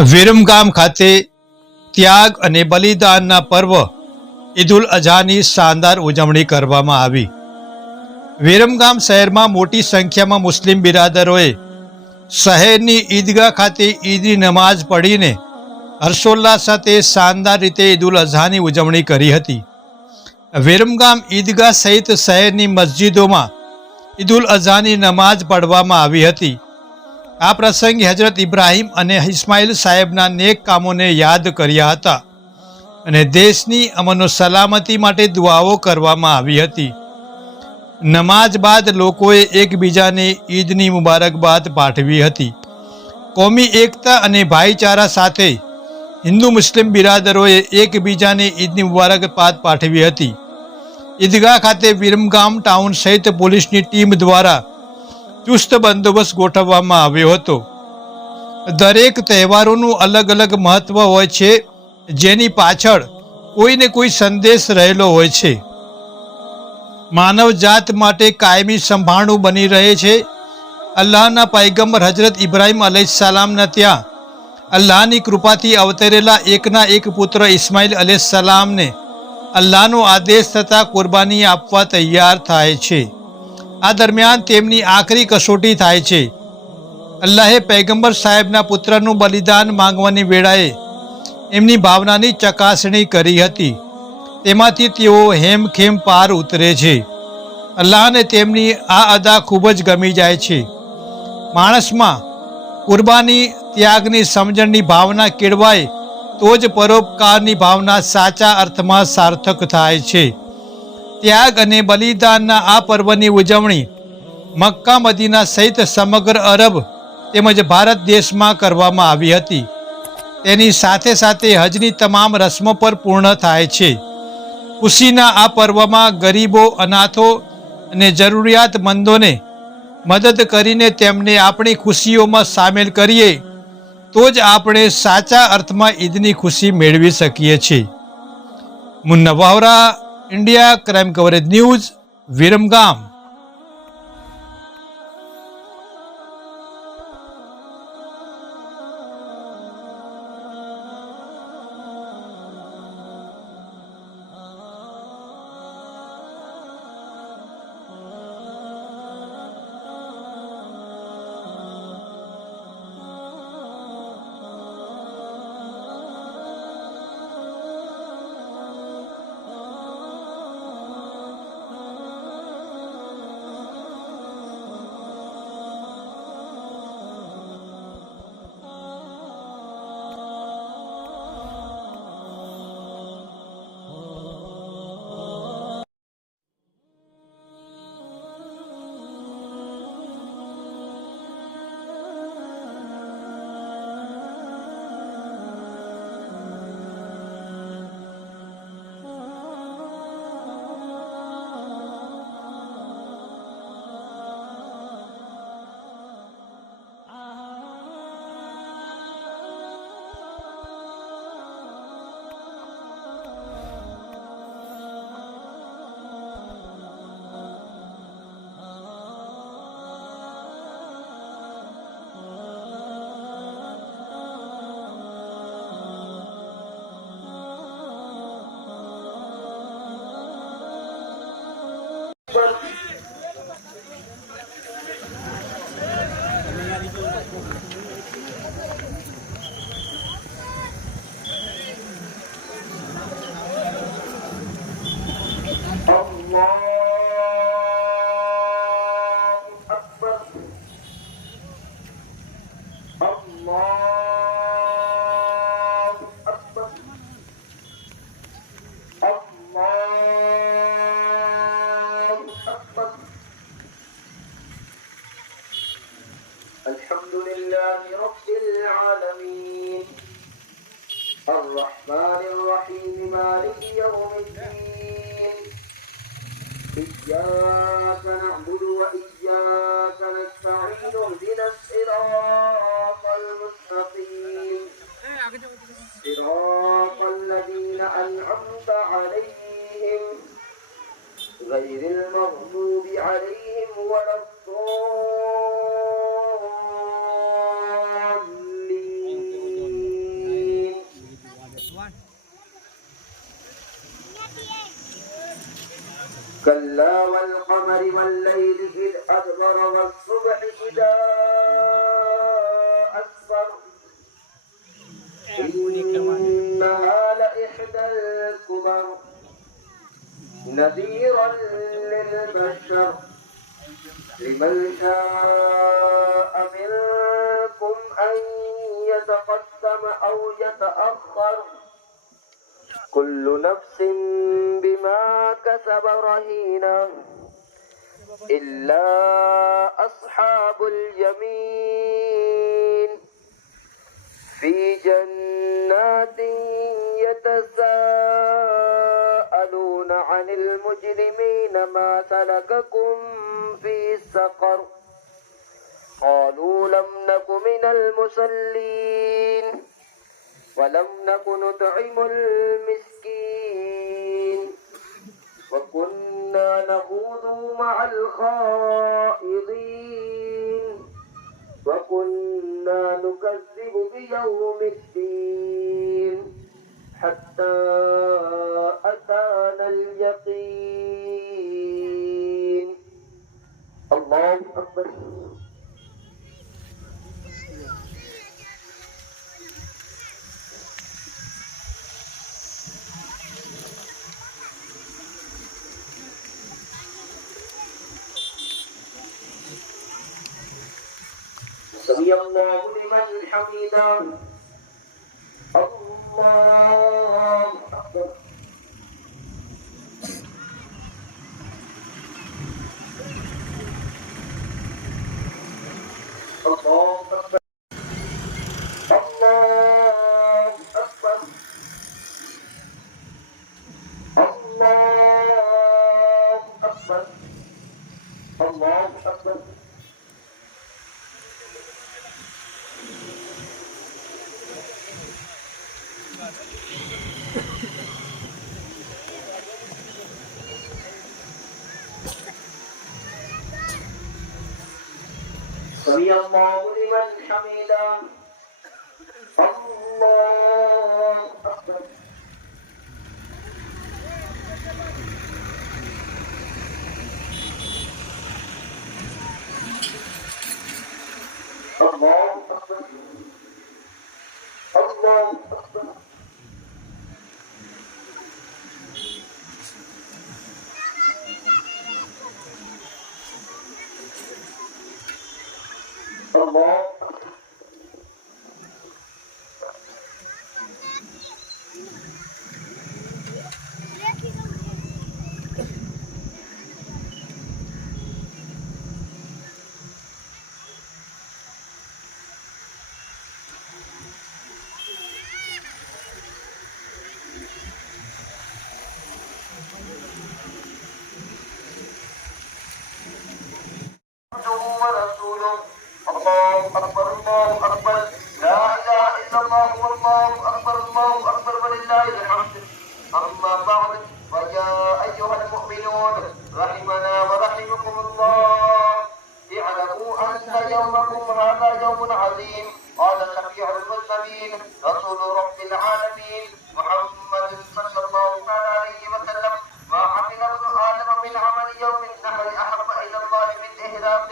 વિરમગામ ખાતે ત્યાગ અને બલિદાનના પર્વ ઈદ ઉલ અઝાની શાનદાર ઉજવણી કરવામાં આવી। વિરમગામ શહેરમાં મોટી સંખ્યામાં મુસ્લિમ બિરાદરોએ શહેરની ઈદગાહ ખાતે ઈદની નમાઝ પઢીને હર્ષોલ્લાસ સાથે શાનદાર રીતે ઈદ ઉલ અઝાની ઉજવણી કરી હતી। વિરમગામ ઈદગાહ સહિત શહેરની મસ્જિદોમાં ઈદ ઉલ અઝાની નમાઝ પઢવામાં આવી હતી। આ પ્રસંગે હજરત ઇબ્રાહીમ અને ઇસ્માઇલ સાહેબના નેક કામોને યાદ કર્યા હતા અને દેશની અમન સલામતી માટે દુઆઓ કરવામાં આવી હતી। નમાઝ બાદ લોકોએ એકબીજાને ઈદની મુબારકબાદ પાઠવી હતી। કોમી એકતા અને ભાઈચારા સાથે હિન્દુ મુસ્લિમ બિરાદરોએ એકબીજાને ઈદની મુબારકબાદ પાઠવી હતી। ઈદગાહ ખાતે વિરમગામ ટાઉન સહિત પોલીસની ટીમ દ્વારા ચુસ્ત બંદોબસ્ત ગોઠવવામાં આવ્યો હતો। દરેક તહેવારોનું અલગ અલગ મહત્વ હોય છે, જેની પાછળ કોઈને કોઈ સંદેશ રહેલો હોય છે। માનવ જાત માટે કાયમી સંભાળણું બની રહે છે। અલ્લાહના પૈગંબર હજરત ઇબ્રાહીમ અલૈહિસ્સલામના ત્યાં અલ્લાહની કૃપાથી અવતરેલા એકના એક પુત્ર ઇસ્માઇલ અલૈહિસ્સલામને અલ્લાહનો આદેશ થતાં કુરબાની આપવા તૈયાર થાય છે। આ દરમિયાન તેમની આખરી કસોટી થાય છે। અલ્લાહે પૈગંબર સાહેબના પુત્રનું બલિદાન માંગવાની વેળાએ એમની ભાવનાની ચકાસણી કરી હતી। તેમાંથી તેઓ હેમખેમ પાર ઉતરે છે। અલ્લાહને તેમની આ અદા ખૂબ જ ગમી જાય છે। માણસમાં કુરબાની ત્યાગની સમજણની ભાવના કેળવાય તો જ પરોપકારની ભાવના સાચા અર્થમાં સાર્થક થાય છે। ત્યાગ અને બલિદાનના આ પર્વની ઉજવણી મક્કા મદીના સહિત સમગ્ર અરબ તેમજ ભારત દેશમાં કરવામાં આવી હતી। તેની સાથે સાથે હજની તમામ રસ્મો પર પૂર્ણ થાય છે। ખુશીના આ પર્વમાં ગરીબો, અનાથો અને જરૂરિયાતમંદોને મદદ કરીને તેમને આપણી ખુશીઓમાં સામેલ કરીએ તો જ આપણે સાચા અર્થમાં ઈદની ખુશી મેળવી શકીએ છીએ। Munna Vavra, India crime coverage news, Viramgam. अल्हम्दुलिल्लाहि रब्बिल आलमीन अर्रहमानिर रहीम मालिकि यौमिद्दीन इय्याका नअबुदु व इय्याका नस्तईन इहदिनस सिरातल मुस्तकीम सिरातल लज़ीना अन'अमता अलैहिम गैरिल मग़्दूबि अलैहिम वलद्दाल्लीन كلا والقمر والليل إذ أدبر والصبح إذا أسفر إنها لإحدى الكبر نذيرا للبشر لمن شاء منكم أن يتقدم أو يتأخر كل نفس بما كسب رهينة إلا أصحاب اليمين في جنات يتساءلون عن المجرمين ما سلككم في سقر قالوا لم نك من المصلين ولم نك نطعم المسكين وكنا نخوض مع الخائضين وكنا نكذب بيوم الدين حتى أتانا اليقين الله أكبر سمع الله لمن حمده الله أكبر الله أكبر الله أكبر الله أكبر الله أكبر سمع الله لمن حمده الله أكبر الله أكبر الله أكبر الله ورسوله الله أكبر الله أكبر لا إله إلا الله والله أكبر الله أكبر ولله الحمد أما بعد فيا أيها المؤمنون رحمنا ورحمكم الله اعلموا أن يومكم هذا يوم عظيم قال شفيع المذنبين رسول رب العالمين محمد صلى الله عليه وسلم ما عمل ابن آدم من عمل يوم النحر أحب إلى الله من إهراق